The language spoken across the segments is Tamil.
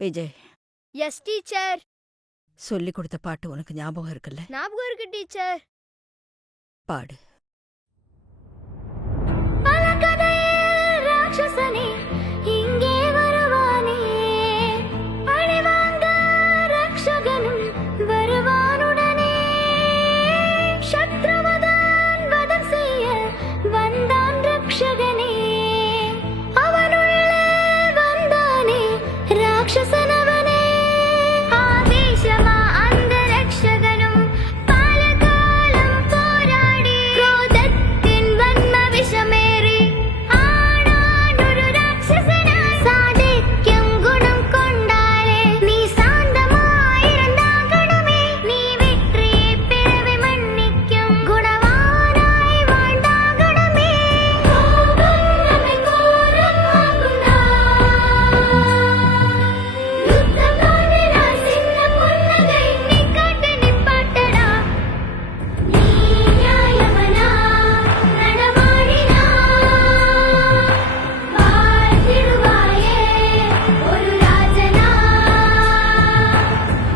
Vijay, S teacher. சொல்லி கொடுத்த பாட்டு உனக்கு ஞாபகம் இருக்குல்ல? ஞாபகம் இருக்கு டீச்சர். பாடு. ராட்சசனே இங்கே வருவானே, அழிவாங்க ரக்ஷகனும் வருவானுடனே, சத்ருவதான் வதம் செய்ய வந்தான் ரக்ஷகனே, அவனுள்ளே வந்தானே ராட்சசனவனே, ஆவேசமா அந்த ரக்ஷகனும் பல காலம் போராடி குரோதத்தின் வன்ம விஷமேறி ஆனான் ஒரு ராட்சசனாய். சாதிக்கும் குணம் கொண்டாலே நீ சாந்தமாயிருந்தாகணுமே, நீ வெற்றியை பிறவி மன்னிக்கும் குணவானாய் வாழ்ந்தாகணுமே. கோபம் நம்மை கோரமாக்குண்டா, யுத்தம் தோன்றினால் சின்ன புன்னகை நீ காட்டு நிப்பாட்டடா, நீ நியாயவனா நடமாடினா வாழ்ந்திடுவாயே ஒரு ராஜனா,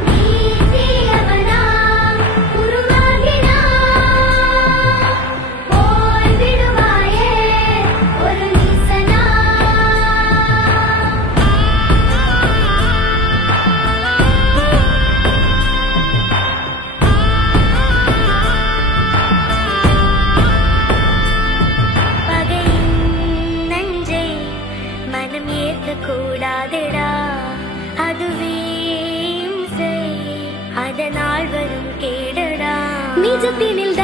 நீ தீயவனா உருவாகினா போய்விடுவாயே ஒரு நீசனா. பகையின் நஞ்சை மனம் ஏற்க கூடாதடா, அதுவே இம்சை, அதனால் வரும் கேடடா. நிஜத்தினில்